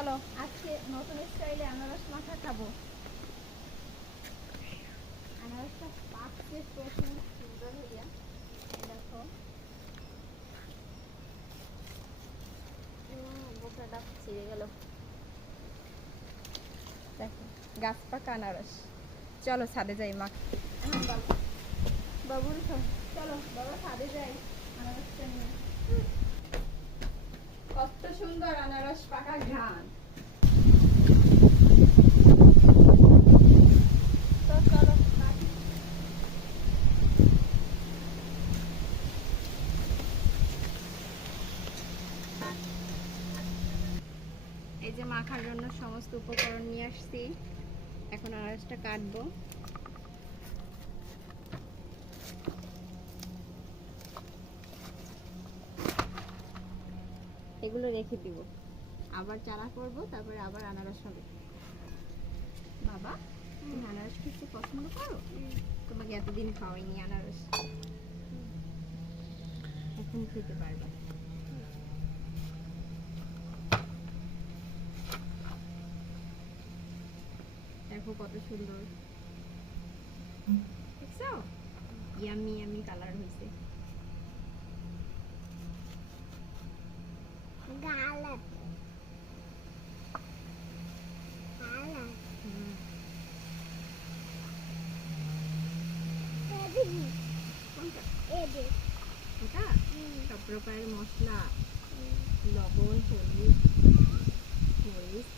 চলো আজকে নতুন স্টাইলে আনারস মাখা খাবো। আনারসটা পাকছে প্রচুর সুন্দর হইয়া, দেখো বোকাটা ছিঁড়ে গেল। দেখো গাছ পাকা আনারস। চলো ছাদে যাই মাখ। বাবুর চলো বাবা ছাদে যাই আনারসটা নিয়ে। কত সুন্দর আনারস পাকা ঘ্রাণ। তো চলো এই যে মাখার জন্য সমস্ত উপকরণ নিয়ে আসছি। এখন আনারসটা কাটবো। এগুলো রেখে দিব, আবার চারা করব, তারপরে আবার আনারস হবে। বাবা তুমি আনারস খেতে পছন্দ করো? তোমাকে এতদিন খাওয়াইনি আনারস, এখন খেতে পারবে। দেখো কত সুন্দর, দেখছো? ইয়ামি ইয়ামি কালার হয়েছে। সব প্রকারের মশলা, লবণ, হলুদ, মরিচ,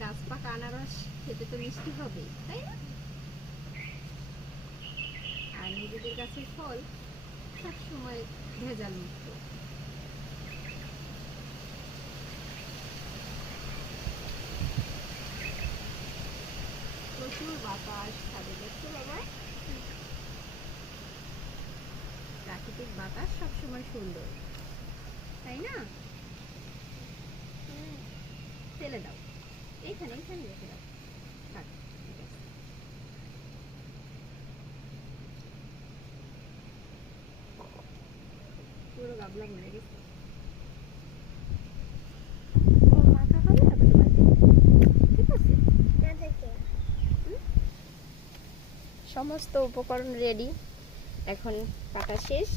গাছ পাকা আনারস খেতে তো মিষ্টি হবে, তাই না? আর নিজেদের গাছের ফল সবসময় ভেজাল মুক্ত। প্রচুর বাতাস ছাদে, দেখছো বাবা? প্রাকৃতিক বাতাস সবসময় সুন্দর, তাই না? ফেলে দাও, এইখানে এইখানে রেখে দাও। পুরো গাবলা ভরে গেছে। সমস্ত উপকরণ রেডি, এখন কাটা শেষ।